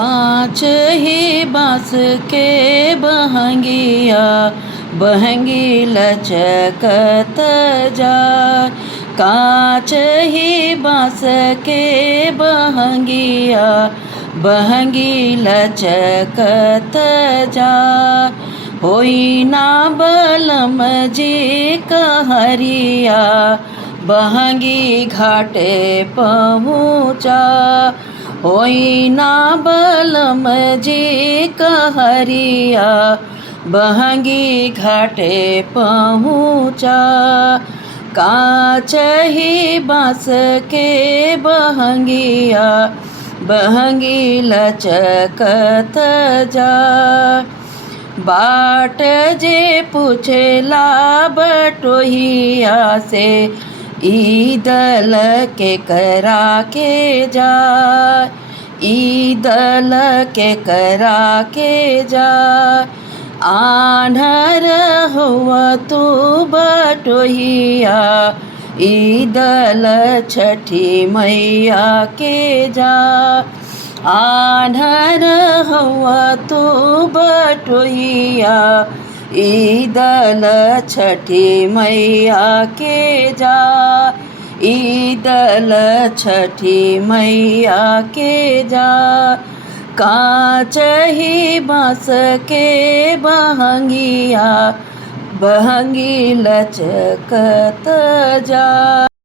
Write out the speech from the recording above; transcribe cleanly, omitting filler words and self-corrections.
पाँच ही बाँस के बहंगिया बहंगी लचकत जाय। काँच ही बाँस के बहंगिया बहंगी लचकत जाय। होई ना बलम जी कहरिया बहंगी घाटे पहुँचा। होई ना बलम जी कहरिया बहंगी घाटे पहुँचा। काँच ही बाँस के बहंगिया बहंगी लचकत जा। बाट जे पूछला बटोहिया से ई दल के करा के जाय। ई दल के करा के जाय। आन्हर हुआ तू बटोहिया ई दल छठी मैया के जाय। आन्हर हुआ तू बटोहिया ई दल छठी मैया के जाय। ई दल छठी मैया के जाय। काँच ही बाँस के बहंगिया बहंगी लचकत जाय।